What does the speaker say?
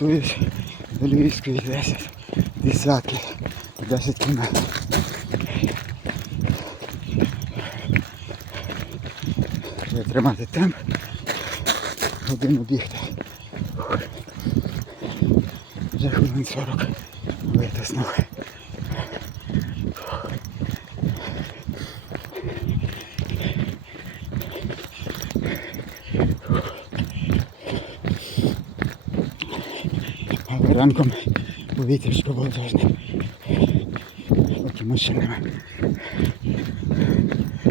готуюсь до Львівської 10 десятки 10 км. Треба тримати темп, годину бігти. Вже хвилин 40 витиснув. але ранком повітря було завжди такими шинами.